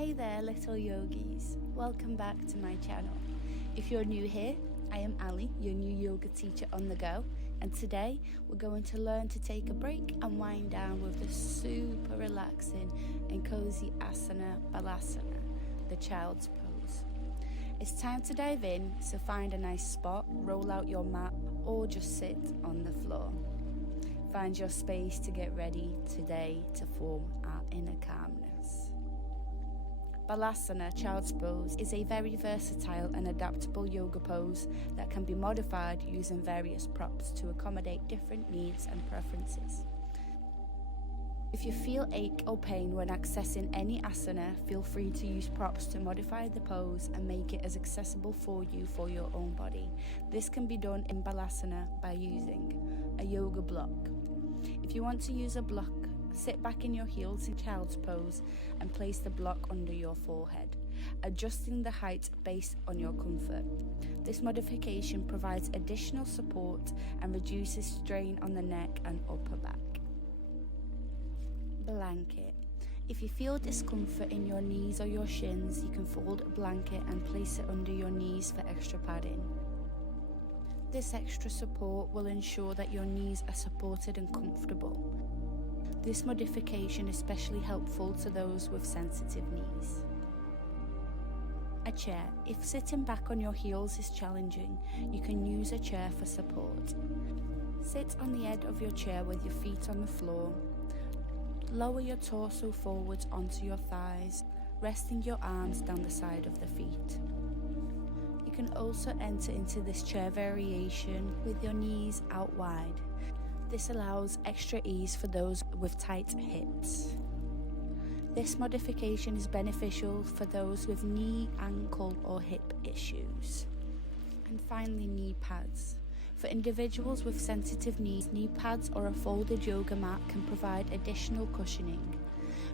Hey there little yogis, welcome back to my channel. If you're new here, I am Ali, your new yoga teacher on the go, and today we're going to learn to take a break and wind down with the super relaxing and cozy asana Balasana, the child's pose. It's time to dive in, so find a nice spot, roll out your mat or just sit on the floor. Find your space to get ready today to form our inner calmness. Balasana, child's pose, is a very versatile and adaptable yoga pose that can be modified using various props to accommodate different needs and preferences. If you feel ache or pain when accessing any asana, feel free to use props to modify the pose and make it as accessible for you for your own body. This can be done in Balasana by using a yoga block. If you want to use a block, sit back in your heels in child's pose and place the block under your forehead, adjusting the height based on your comfort. This modification provides additional support and reduces strain on the neck and upper back. Blanket. If you feel discomfort in your knees or your shins, you can fold a blanket and place it under your knees for extra padding. This extra support will ensure that your knees are supported and comfortable. This modification is especially helpful to those with sensitive knees. A chair. If sitting back on your heels is challenging, you can use a chair for support. Sit on the edge of your chair with your feet on the floor. Lower your torso forwards onto your thighs, resting your arms down the side of the feet. You can also enter into this chair variation with your knees out wide. This allows extra ease for those with tight hips. This modification is beneficial for those with knee, ankle or hip issues. And finally, knee pads. For individuals with sensitive knees, knee pads or a folded yoga mat can provide additional cushioning.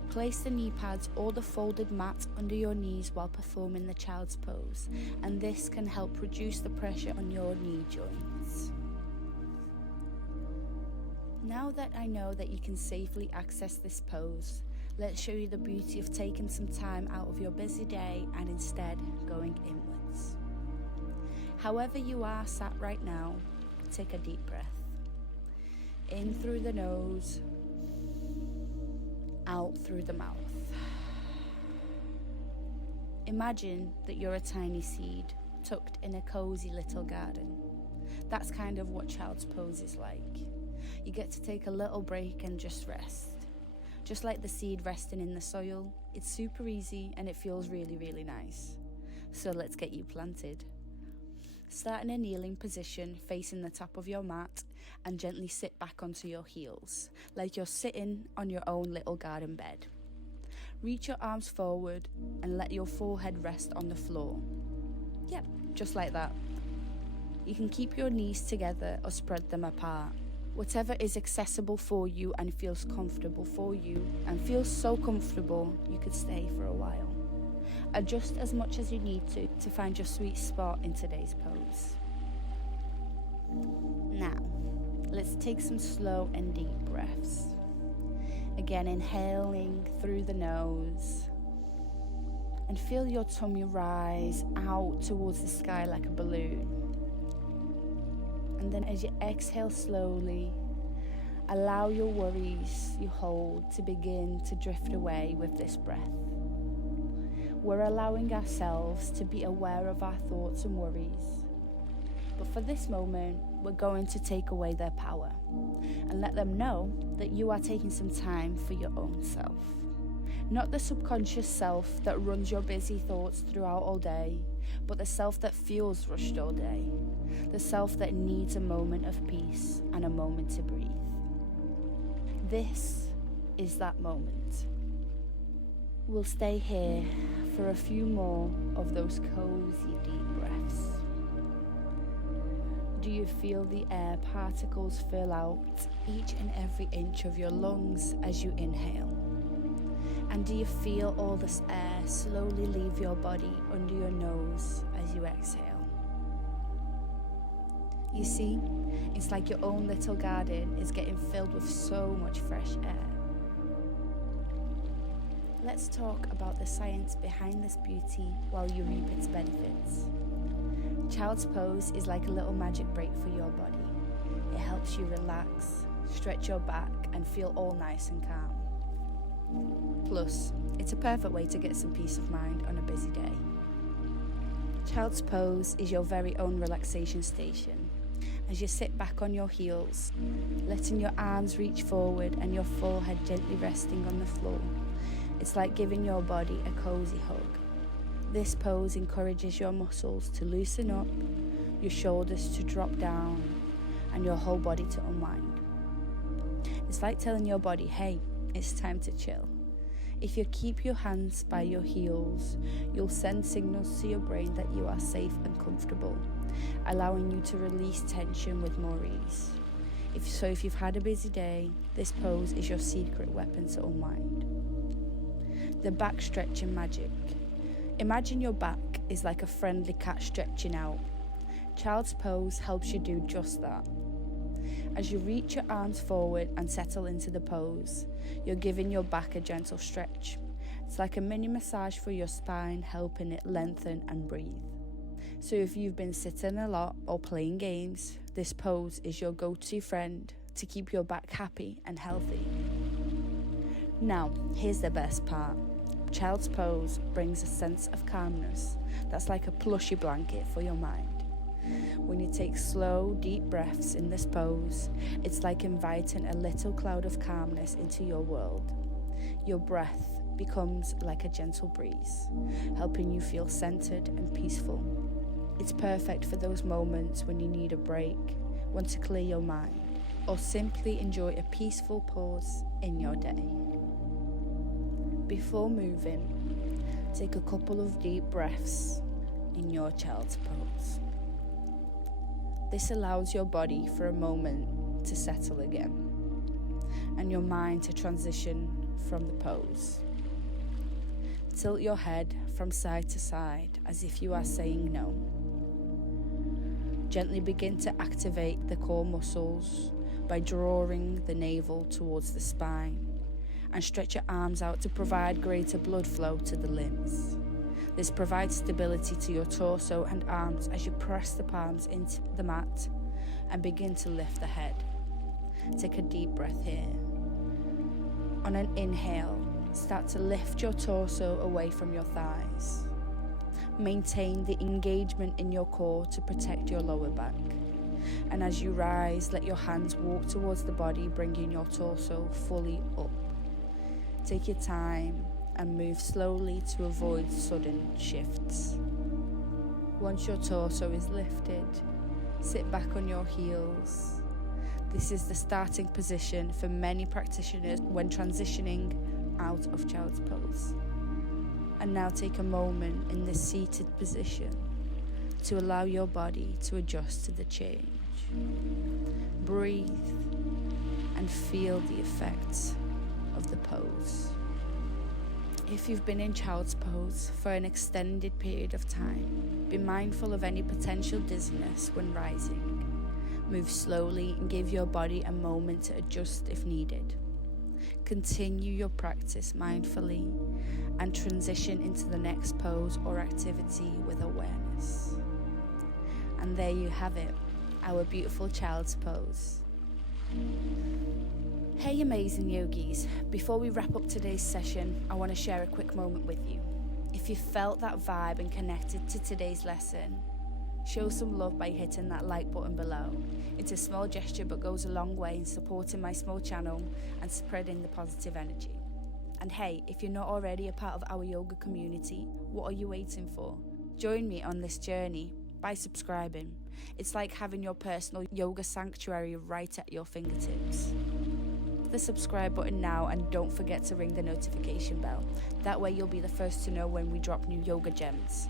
Place the knee pads or the folded mat under your knees while performing the child's pose, and this can help reduce the pressure on your knee joints. Now that I know that you can safely access this pose, let's show you the beauty of taking some time out of your busy day and instead going inwards. However you are sat right now, take a deep breath. In through the nose, out through the mouth. Imagine that you're a tiny seed tucked in a cozy little garden. That's kind of what child's pose is like. You get to take a little break and just rest. Just like the seed resting in the soil, it's super easy and it feels really, really nice. So let's get you planted. Start in a kneeling position facing the top of your mat and gently sit back onto your heels, like you're sitting on your own little garden bed. Reach your arms forward and let your forehead rest on the floor. Yep, just like that. You can keep your knees together or spread them apart. Whatever is accessible for you and feels comfortable for you, and feels so comfortable you could stay for a while. Adjust as much as you need to find your sweet spot in today's pose. Now, let's take some slow and deep breaths. Again, inhaling through the nose, and feel your tummy rise out towards the sky like a balloon. And then as you exhale slowly, allow your worries you hold to begin to drift away with this breath. We're allowing ourselves to be aware of our thoughts and worries. But for this moment, we're going to take away their power and let them know that you are taking some time for your own self. Not the subconscious self that runs your busy thoughts throughout all day, but the self that feels rushed all day. The self that needs a moment of peace and a moment to breathe. This is that moment. We'll stay here for a few more of those cozy deep breaths. Do you feel the air particles fill out each and every inch of your lungs as you inhale? And do you feel all this air slowly leave your body under your nose as you exhale? You see, it's like your own little garden is getting filled with so much fresh air. let's talk about the science behind this beauty while you reap its benefits. Child's pose is like a little magic break for your body. It helps you relax, stretch your back, and feel all nice and calm. Plus, it's a perfect way to get some peace of mind on a busy day. Child's pose is your very own relaxation station. As you sit back on your heels, letting your arms reach forward and your forehead gently resting on the floor, it's like giving your body a cozy hug. This pose encourages your muscles to loosen up, your shoulders to drop down, and your whole body to unwind. It's like telling your body, hey, it's time to chill. If you keep your hands by your heels, you'll send signals to your brain that you are safe and comfortable, allowing you to release tension with more ease. If you've had a busy day, this pose is your secret weapon to unwind. The back stretching magic. Imagine your back is like a friendly cat stretching out. Child's pose helps you do just that. As you reach your arms forward and settle into the pose, you're giving your back a gentle stretch. It's like a mini massage for your spine, helping it lengthen and breathe. So if you've been sitting a lot or playing games, this pose is your go-to friend to keep your back happy and healthy. Now, here's the best part. Child's pose brings a sense of calmness that's like a plushy blanket for your mind. When you take slow, deep breaths in this pose, it's like inviting a little cloud of calmness into your world. Your breath becomes like a gentle breeze, helping you feel centered and peaceful. It's perfect for those moments when you need a break, want to clear your mind, or simply enjoy a peaceful pause in your day. Before moving, take a couple of deep breaths in your child's pose. This allows your body for a moment to settle again, and your mind to transition from the pose. Tilt your head from side to side as if you are saying no. Gently begin to activate the core muscles by drawing the navel towards the spine, and stretch your arms out to provide greater blood flow to the limbs. This provides stability to your torso and arms as you press the palms into the mat and begin to lift the head. Take a deep breath here. On an inhale, start to lift your torso away from your thighs. Maintain the engagement in your core to protect your lower back. And as you rise, let your hands walk towards the body, bringing your torso fully up. Take your time and move slowly to avoid sudden shifts. Once your torso is lifted, sit back on your heels. This is the starting position for many practitioners when transitioning out of child's pose. And now take a moment in this seated position to allow your body to adjust to the change. Breathe and feel the effects of the pose. If you've been in child's pose for an extended period of time, be mindful of any potential dizziness when rising. Move slowly and give your body a moment to adjust if needed. Continue your practice mindfully and transition into the next pose or activity with awareness. And there you have it, our beautiful child's pose. Hey amazing yogis, before we wrap up today's session, I want to share a quick moment with you. If you felt that vibe and connected to today's lesson, show some love by hitting that like button below. It's a small gesture but goes a long way in supporting my small channel and spreading the positive energy. And hey, if you're not already a part of our yoga community, what are you waiting for? Join me on this journey by subscribing. It's like having your personal yoga sanctuary right at your fingertips. Hit the subscribe button now and don't forget to ring the notification bell. That way you'll be the first to know when we drop new yoga gems.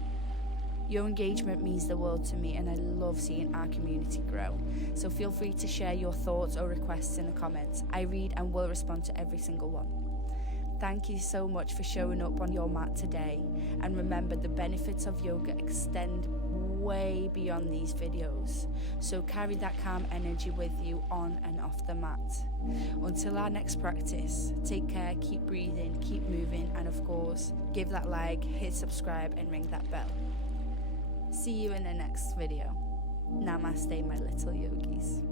Your engagement means the world to me and I love seeing our community grow. So feel free to share your thoughts or requests in the comments. I read and will respond to every single one. Thank you so much for showing up on your mat today. And remember, the benefits of yoga extend way beyond these videos. So carry that calm energy with you on and off the mat. Until our next practice, take care, keep breathing, keep moving, and of course, give that like, hit subscribe, and ring that bell. See you in the next video. Namaste, my little yogis.